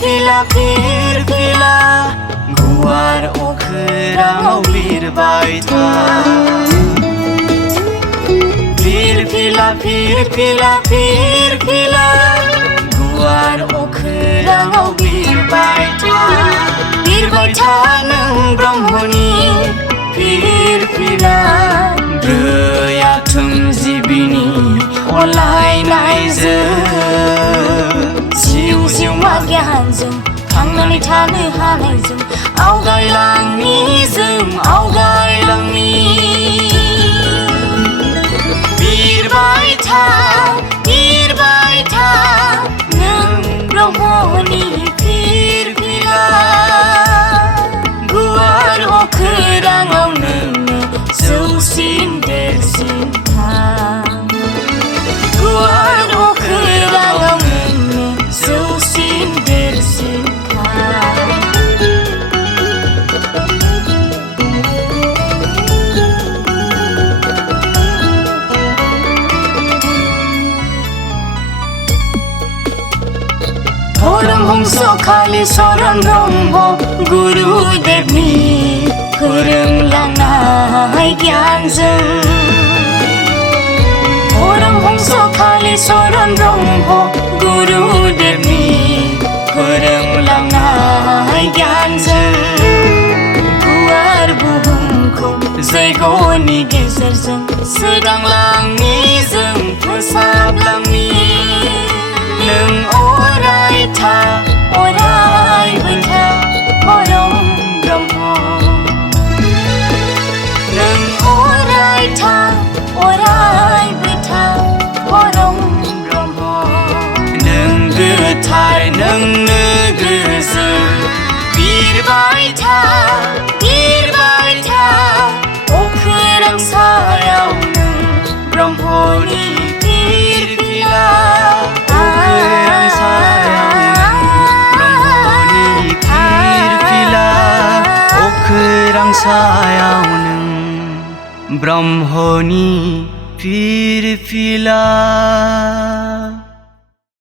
फिरफिला गुवार अख्राङाव बिरबाय था फिरफिला गुवार अख्राङाव बिरबाय था नों ब्रह्मनि फिरफिला ब्रैयाथों जिबिनि अनलायनायजों जिउमा गियानजों थांनानै थानो हानायजों आवगायलांनि बिरबाय था नों ब्रह्मनि फिरफिला गुवार अख्राङाव नोंनो जौसिन देरसिन गुवार अख्राङाव नोंनो जौसिन देरसिन परमहंस कालीचरण ब्रह्म गुरुदेवनि फोरोंलांनाय गियानजों परमहंस कालीचरण ब्रह्म गुरुदेवनि फोरोंलांनाय गियानजों गुवार बुहुमखौ जैग'नि गेजेरजों सोरांलांनि जों फोसाबलांनि नों अरायबो था परम ब्रह्म नों अरायबो था परम ब्रह्म नों गोथार नोंनो गोजोन बिरबाय था अख्रां सायाव नों ब्रह्मनि फिरफिला अख्रां सायाव नों ब्रह्मनि फिरफिला